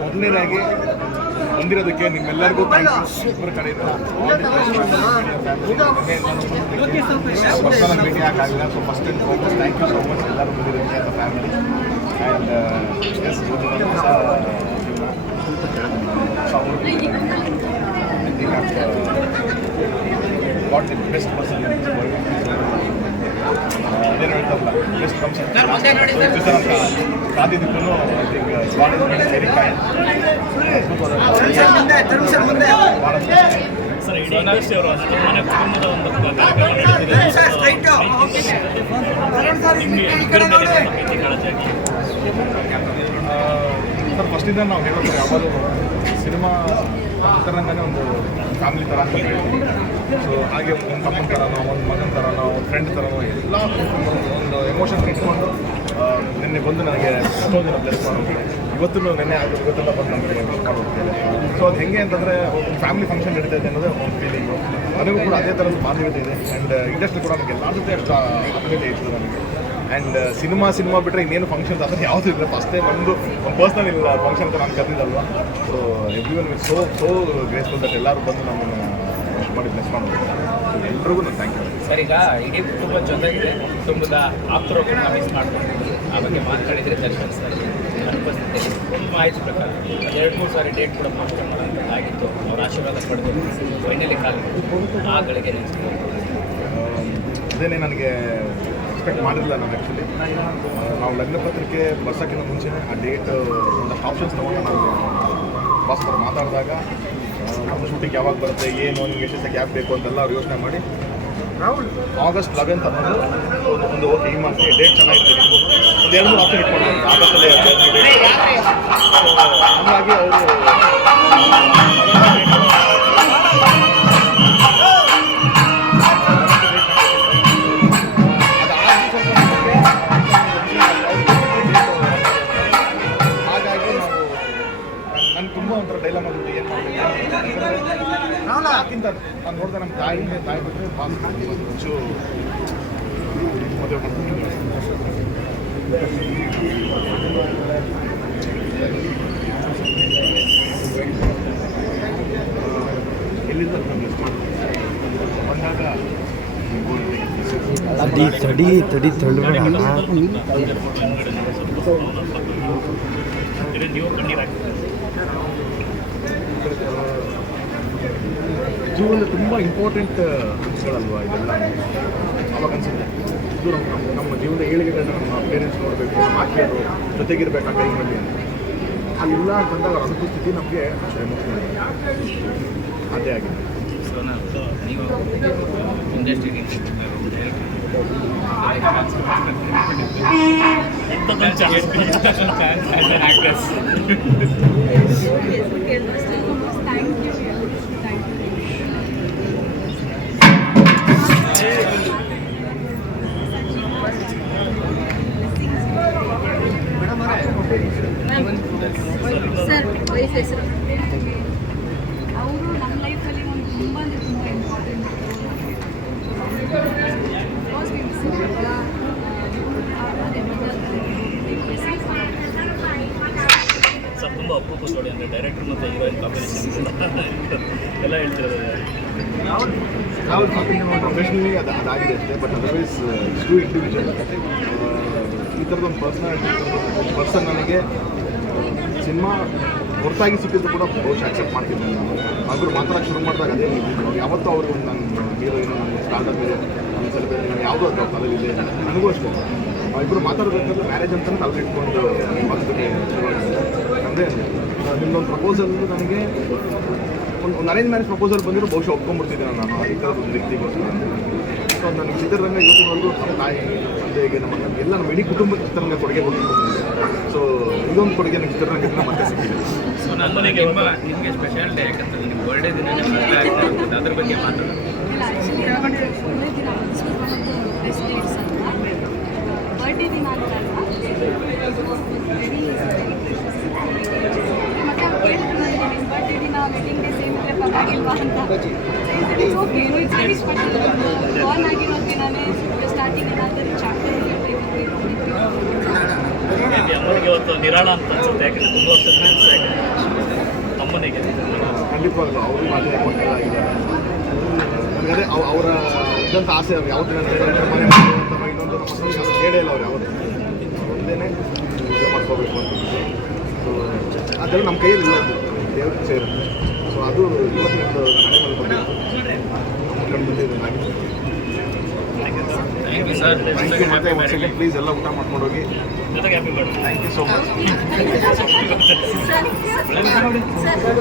ಮೊದಲನೇದಾಗಿ ಬಂದಿರೋದಕ್ಕೆ ನಿಮ್ಮೆಲ್ಲರಿಗೂ ಸೂಪರ್ ಕಡೆಯಿಂದ ಪರ್ಸನಲ್ ಭೇಟಿ ಆಗಲಿಲ್ಲ. So first and foremost thank you so much ಎಲ್ಲರೂ ಬಂದಿರೋದಕ್ಕೆ ಅಂತ family and as what the best person ಅದೇನು ಹೇಳ್ತಾರಲ್ಲ ಬೆಸ್ಟ್ ಫಂಕ್ಷನ್ ಕಾದಿದ್ದಕ್ಕೂ I think God is very kind. Sir ಇಡೀ ಇಂಡಸ್ಟ್ರಿ ಅವರು ಮನೆ ಕುಟುಂಬದ ಒಂದು ಸರ್ ಫಸ್ಟಿಂದ ನಾವು ಹೇಳೋದು ಯಾವಾಗಲೂ ಸಿನಿಮಾ ಥರಂಗನೇ ಒಂದು ಫ್ಯಾಮಿಲಿ ಥರ ಅಂತ ಹೇಳ್ತೀವಿ. ಸೊ ಹಾಗೆ ಒಂದು ತಮ್ಮನ ಥರನೋ ಒಂದು ಮಗನ ಥರನೋ ಒಂದು ಫ್ರೆಂಡ್ ಥರನೋ ಎಲ್ಲ ಒಂದು ಎಮೋಷನ್ ಇಟ್ಕೊಂಡು ನಿನ್ನೆ ಬಂದು ನನಗೆ ಎಷ್ಟೋ ದಿನ ಪ್ಲೇಸ್ ಮಾಡೋದು ಇವತ್ತು ನೆನ್ನೆ ಆಗೋದು ಇವತ್ತೆಲ್ಲ ಬಂದು ನಮಗೆ ಮಿಸ್ ಮಾಡೋಗ್ತೇನೆ. ಸೊ ಅದು ಹೆಂಗೆ ಅಂತಂದರೆ ಒಂದು ಫ್ಯಾಮಿಲಿ ಫಂಕ್ಷನ್ ನಡೀತಾ ಇದೆ ಅನ್ನೋದೇ ಒಂದು ಫೀಲಿಂಗು. ನನಗೂ ಕೂಡ ಅದೇ ಥರದ ಮಾನ್ಯತೆ ಇದೆ ಆ್ಯಂಡ್ ಇಂಡಸ್ಟ್ರಿ ಕೂಡ ನನಗೆ ಎಲ್ಲರ ಜೊತೆ ಅಷ್ಟು ಆತ್ಮೀಯತೆ ಇರ್ತದೆ ನನಗೆ. ಆ್ಯಂಡ್ ಸಿನಿಮಾ ಬಿಟ್ಟರೆ ಇನ್ನೇನು ಫಂಕ್ಷನ್ಸ್ ಅದನ್ನು ಯಾವುದು ಇಲ್ಲ. ಫಸ್ಟೇ ಒಂದು ಪರ್ಸ್ನಲ್ ಇಲ್ಲ ಫಂಕ್ಷನ್ ಅಂತ ನಾನು ಕರೆದಿದ್ದಲ್ವ. So everyone will so graceful that ಎಲ್ಲರೂ ಬಂದು ನಮ್ಮನ್ನು ವಿಶ್ ಮಾಡಿ ಬ್ಲೆಸ್ ಮಾಡೋದು. ಎಲ್ರಿಗೂ ನಾನು ಥ್ಯಾಂಕ್ ಯು. ಸರ್ ಈಗ ಇಡೀ ಕುಟುಂಬ ಜೊತೆಗಿದೆ, ಕುಟುಂಬದ ಆಪ್ತರೊಬ್ಬರನ್ನ ಮಿಸ್ ಮಾಡ್ಕೊಂಡಿದ್ದೀವಿ. ಆ ಬಗ್ಗೆ ಮಾತನಾಡಿದರೆ ದರ್ಶನ್ ಸರ್ ಅನುಪಸ್ಥಿತಿ ಒಂದು ಮಾಹಿತಿ ಪ್ರಕಾರ 2-3 ಸಾರಿ ಡೇಟ್ ಕೂಡ ಪೋಸ್ಟ್ಪೋನ್ ಮಾಡೋದಾಗಿತ್ತು. ಅವ್ರ ಆಶೀರ್ವಾದ ಪಡೆದು ಫೈನಲಿ ಕಾಲಿಗೆ ಆ ಗಳಿಗೆ ಅದೇನೇ ನನಗೆ ಎಕ್ಸ್ಪೆಕ್ಟ್ ಮಾಡಿರಲಿಲ್ಲ ನಾನು ಆ್ಯಕ್ಚುಲಿ. ನಾವು ಲಗ್ನ ಪತ್ರಿಕೆ ಬರ್ಸೋಕ್ಕಿಂತ ಮುಂಚೆನೇ ಆ ಡೇಟ್ ಒಂದಷ್ಟು ಆಪ್ಷನ್ಸ್ ತೊಗೊಂಡು ನಾನು ಬಾಸ್ ಹತ್ರ ಮಾತಾಡಿದಾಗ ನಮ್ಮ ಶೂಟಿಂಗ್ ಯಾವಾಗ ಬರುತ್ತೆ, ಏನು ನಿಮಗೆ ಎಷ್ಟು ಗ್ಯಾಪ್ ಬೇಕು ಅಂತೆಲ್ಲ ಅವ್ರು ಯೋಚನೆ ಮಾಡಿ August 11th ಒಂದು ಓಕೆ ಈ ಮಾಸಕ್ಕೆ ಡೇಟ್ ಚೆನ್ನಾಗಿರ್ತೀವಿ ಒಂದು 2-3 ಆಪ್ಷನ್ ಇಟ್ಕೊಳ್ಬೋದು ಆಗತ್ತಲ್ಲೇ ಹಂಗಾಗಿ ಅವರು ತುಂಬ ಒಂಥರ ಡೈಲಾಗ್ ಮಾಡಿಬಿಟ್ಟು ಏನು ಯಾಕಿಂತ ನಾನು ನೋಡಿದೆ ನಮ್ಮ ತಾಯಿ ಬಿಟ್ಟರೆ ಪಾಸ್ ಹೆಚ್ಚು ಮದುವೆ ಮಾಡ್ತೀನಿ. ಎಲ್ಲಿಂದ ಮಿಸ್ ಮಾಡ್ತೀನಿ ಬಂದಾಗ ತಡಿ ಜೀವನದಲ್ಲಿ ತುಂಬ ಇಂಪಾರ್ಟೆಂಟ್ ಅನ್ಸ್ಗಳಲ್ವ ಇದೆಲ್ಲ. ಅವಾಗ ಅನಿಸುತ್ತೆ ಇದು ನಮ್ಮ ಜೀವನದ ಏಳಿಗೆಗಳನ್ನ ನಮ್ಮ ಪೇರೆಂಟ್ಸ್ ನೋಡಬೇಕು, ಆಕೆಯರು ಜೊತೆಗಿರಬೇಕು ಆ ಟೈಮಲ್ಲಿ. ಅಲ್ಲಿಲ್ಲ ಅಂತಂದಾಗ ಅವ್ರ ಅನುಪಸ್ಥಿತಿ ನಮಗೆ ಎಮೋಷನಲ್ ಅದೇ ಆಗಿದೆ. ನೀವು ಇಂಡಸ್ಟ್ರಿಗೆ ಸರ್ ವಯಸ್ಸು ಹೆಸರು ಅವರು ನಮ್ಮ ಲೈಫಲ್ಲಿ ಒಂದು ತುಂಬ ಅಂದರೆ ತುಂಬ ಇಂಪಾರ್ಟೆಂಟ್. ಸರ್ ತುಂಬ ಅಪರೂಪ ಜೋಡಿ ಅಂದರೆ ಡೈರೆಕ್ಟರ್ ಮತ್ತು ಹೀರೋಯಿನ್ ಕಾಂಬಿನೇಷನ್ ಎಲ್ಲ ಹೇಳ್ತಿರೋದು ನಾವು ಪ್ರೊಫೆಷನಲಿ ಅದಾಗಿದೆ ಅಷ್ಟೇ. ಬಟ್ ಅದರ್ವೈಸ್ ಟು ಇಂಡಿವಿಜುವಲ್ ಈ ಥರದೊಂದು ಪರ್ಸನ್ ನನಗೆ ಸಿನಿಮಾ ಹೊರತಾಗಿ ಸಿಕ್ಕಿದ್ದು ಕೂಡ ಬಹುಶಃ ಆಕ್ಸೆಪ್ಟ್ ಮಾಡ್ತಿದ್ದೆ. ನಾನು ಅವರು ಮಾತಾಡೋಕ್ಕೆ ಶುರು ಮಾಡಿದಾಗ ಅದೇ ಯಾವತ್ತೂ ಅವ್ರಿಗೆ ಒಂದು ನನ್ನ ಹೀರೋಯಿನ್ ನನ್ನ ಸ್ಟಾರ್ಟಪ್ ಇದೆ, ನನ್ನ ಸೆಲೆಬ್ರಿಟಿ ನಾನು ಯಾವುದೋ ಅದು ತಲೆಯಿದೆ. ನನಗೂ ಅಷ್ಟೇ ಇಬ್ಬರು ಮಾತಾಡಬೇಕಾದ್ರೆ ಮ್ಯಾರೇಜ್ ಅಂತಲೇ ತಲೆ ಇಟ್ಕೊಂಡು ಮಾತುಕತೆ ಅಂದರೆ ನಿಮ್ಮದೊಂದು ಪ್ರಪೋಸಲ್ ನನಗೆ ಒಂದು ಅರೇಂಜ್ ಮ್ಯಾರೇಜ್ ಪ್ರಪೋಸಲ್ ಬಂದಿರೋ ಬಹುಶಃ ಒಪ್ಕೊಂಡ್ಬಿಡ್ತಿದ್ದೆ ನಾನು ಈ ಥರದೊಂದು ವ್ಯಕ್ತಿಗೆ. ಸೊ ನನಗೆ ಚಿತ್ರರಂಗ ಇವತ್ತಿನವರೆಗೂ ನಮ್ಮ ತಾಯಿ ತಂದೆಗೆ ನಮ್ಮ ಎಲ್ಲ ನಮ್ಮ ಇಡೀ ಕುಟುಂಬ ಚಿತ್ರರಂಗ ಕೊಡುಗೆ ಕೊಟ್ಟಿದ್ದು. ಸೊ ಇದೊಂದು ಕೊಡುಗೆ ನನಗೆ ಚಿತ್ರರಂಗದಿಂದ ಮತ್ತೆ ಸಿಕ್ಕಿದೆ. ಸೊ ನನಗೆ ನಿಮಗೆ ಸ್ಪೆಷಲ್ ಡೇ ಯಾಕಂದ್ರೆ ನಿಮ್ಮ ಬರ್ಡೇ ದಿನ ಅದ್ರ ಬಗ್ಗೆ ಮಾತಾಡೋದು ಬರ್ಡೇ ದಿನ ಅಂತ ಕಾರಣ ಅಂತ ಅನ್ಸುತ್ತೆ. ಯಾಕಂದರೆ ತುಂಬ ವರ್ಷದ ಮೇಲೆ ತಮ್ಮನಿಗೆ ಖಂಡಿತವಾಗ್ಲೂ ಅವ್ರಿಗೆ ಅದೇ ಎಮೋಷನಲ್ ಆಗಿದ್ದಾರೆ. ನನಗೆ ಅದೇ ಅವರ ಇದ್ದಂಥ ಆಸೆ ಅವ್ರು ಯಾವತ್ತೂ ನಾನು ಮನೆ ಮಾಡೋದು ಅಥವಾ ಇನ್ನೊಂದು ನಮ್ಮ ಮಕ್ಕಳಿಗೆ ಅದು ಕೇಳೇ ಇಲ್ಲ ಅವ್ರು ಯಾವತ್ತು ಒಂದೇನೆ ಇದು ಮಾಡ್ಕೋಬೇಕು ಅಂತ. ಸೊ ಅದೆಲ್ಲ ನಮ್ಮ ಕೈಯಲ್ಲಿ ಇಲ್ಲ, ದೇವ್ರ ಇಚ್ಛೆ ಇರುತ್ತೆ. ಸೊ ಅದು ಇವತ್ತಿನ ಹಣೆ ಮೇಲೆ ಬಂದಿತ್ತು, ನಮ್ಮ ಮುಂದೆ ಇದನ್ನಾಗಿದೆ. Thank you sir. Thank you. ಮತ್ತೆ ಒಂದು ಸೆಕೆಂಡ್ ಪ್ಲೀಸ್ ಎಲ್ಲ ಊಟ ಮಾಡ್ಕೊಂಡು ಹೋಗಿ. ಜೊತೆಗೆ happy birthday. Thank you so much. Sir